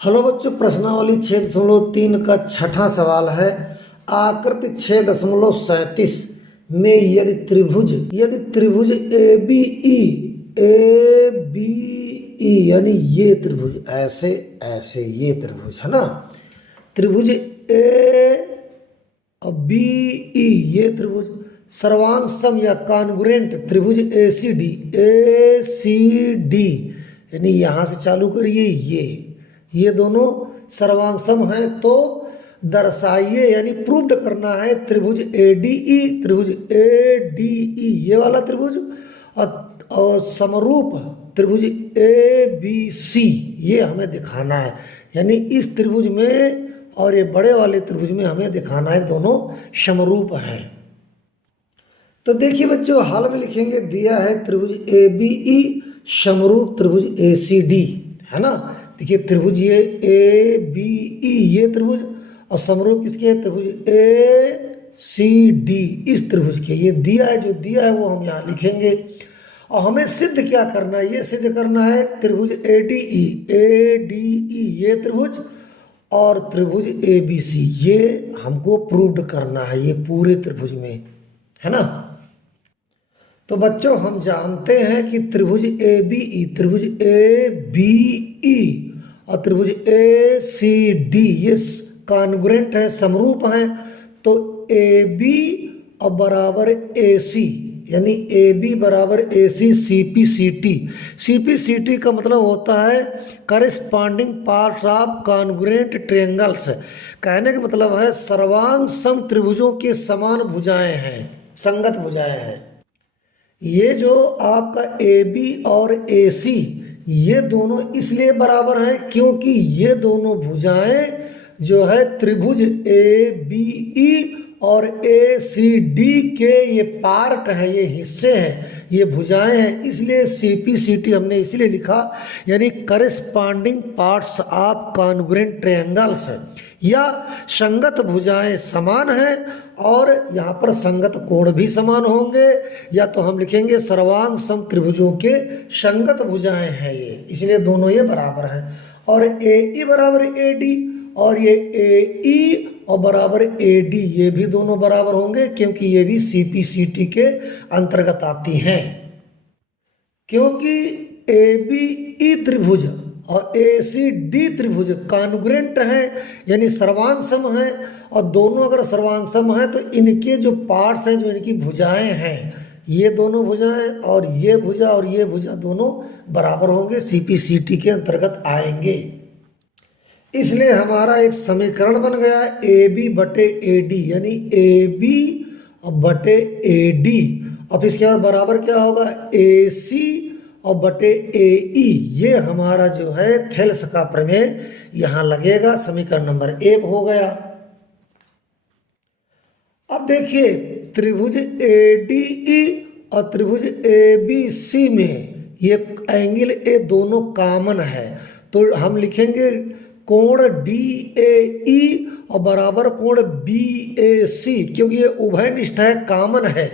Hello बच्चों, प्रश्नावली 6.3 का छठा सवाल है। आकृति 6.37 में यदि त्रिभुज ए बी ई यानी ये त्रिभुज ऐसे ऐसे ये त्रिभुज है ना, त्रिभुज ए और बी ई ये त्रिभुज सर्वांग सम या कॉन्ग्रुएंट त्रिभुज ए सी डी यानी यहाँ से चालू करिए ये दोनों सर्वांग सम हैं तो दर्शाइए यानी प्रूव्ड करना है त्रिभुज ए डी ई ये वाला त्रिभुज और समरूप त्रिभुज ए बी सी ये हमें दिखाना है। यानी इस त्रिभुज में और ये बड़े वाले त्रिभुज में हमें दिखाना है दोनों समरूप हैं। तो देखिए बच्चों, हाल में लिखेंगे दिया है त्रिभुज ए बी ई समरूप त्रिभुज ए सी डी है ना। देखिए त्रिभुज ये ए बी ई ये त्रिभुज और समरूप किसके त्रिभुज ए सी डी इस त्रिभुज के ये दिया है, जो दिया है वो हम यहाँ लिखेंगे। और हमें सिद्ध क्या करना है, ये सिद्ध करना है त्रिभुज ए डी ई ये त्रिभुज और त्रिभुज ए बी सी ये हमको प्रूव्ड करना है ये पूरे त्रिभुज में है ना। तो बच्चों हम जानते हैं कि त्रिभुज ए बी ई और त्रिभुज ए सी डी ये कॉन्ग्रुएंट है, समरूप हैं। तो ए बी और बराबर ए सी यानी ए बी बराबर ए सी सी पी सी टी का मतलब होता है corresponding parts of congruent triangles. कहने का मतलब है सर्वांग सम त्रिभुजों के समान भुजाएं हैं, संगत भुजाएं हैं। ये जो आपका ए बी और ए सी ये दोनों इसलिए बराबर हैं क्योंकि ये दोनों भुजाएं जो है त्रिभुज ए बी ई और ए सी डी के ये पार्ट हैं, ये हिस्से हैं, ये भुजाएं हैं। इसलिए सी पी सी टी हमने इसलिए लिखा यानी corresponding parts of congruent triangles या संगत भुजाएं समान हैं और यहाँ पर संगत कोण भी समान होंगे, या तो हम लिखेंगे सर्वांग सम त्रिभुजों के संगत भुजाएं हैं ये, इसलिए दोनों ये बराबर हैं। और ए ई बराबर ए डी और ये ए ई और बराबर ए डी ये भी दोनों बराबर होंगे क्योंकि ये भी सी पी सी टी के अंतर्गत आती हैं। क्योंकि ए बी ई त्रिभुज और ए सी डी त्रिभुज कॉन्ग्रुएंट हैं यानी सर्वांग सम हैं, और दोनों अगर सर्वांग सम हैं तो इनके जो पार्ट्स हैं, जो इनकी भुजाएं हैं, ये दोनों भुजाएं और ये भुजा दोनों बराबर होंगे, सी पी सी टी के अंतर्गत आएंगे। इसलिए हमारा एक समीकरण बन गया ए बी बटे ए डी यानी ए बी बटे ए डी। अब इसके बाद बराबर क्या होगा ए सी और बटे ए ई ये हमारा जो है थेल्स का प्रमेय यहाँ लगेगा। समीकरण नंबर 1 हो गया। अब देखिए त्रिभुज ए डी ई और त्रिभुज ए बी सी में ये एंगल ए दोनों कॉमन है, तो हम लिखेंगे कोण डी ए ई और बराबर कोण बी ए सी, क्योंकि ये उभयनिष्ठ है, कॉमन है,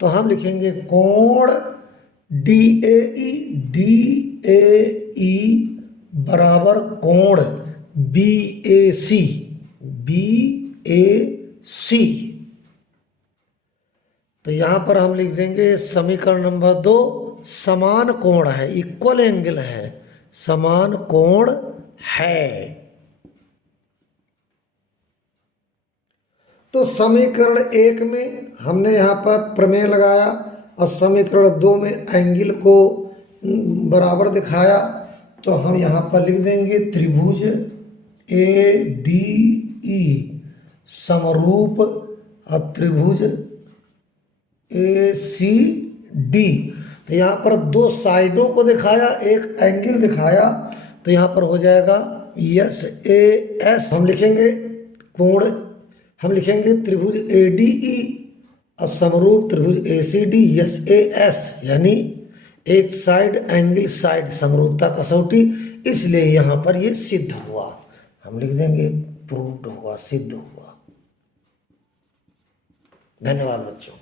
तो हम लिखेंगे कोण डी ए ई बराबर कोण बी ए सी। तो यहाँ पर हम लिख देंगे समीकरण नंबर 2 समान कोण है, इक्वल एंगल है, समान कोण है। तो समीकरण 1 में हमने यहाँ पर प्रमेय लगाया और समीकरण 2 में एंगल को बराबर दिखाया, तो हम यहाँ पर लिख देंगे त्रिभुज ए डी ई समरूप और त्रिभुज ए सी डी। तो यहाँ पर 2 साइडों को दिखाया, एक एंगल दिखाया, तो यहाँ पर हो जाएगा यस ए एस। हम लिखेंगे कोण, हम लिखेंगे त्रिभुज ए डी ई और समरूप त्रिभुज A C D yes A S यानी एक साइड एंगल साइड समरूपता कसौटी, इसलिए यहाँ पर ये सिद्ध हुआ। हम लिख देंगे प्रूव्ड हुआ, सिद्ध हुआ। धन्यवाद बच्चों।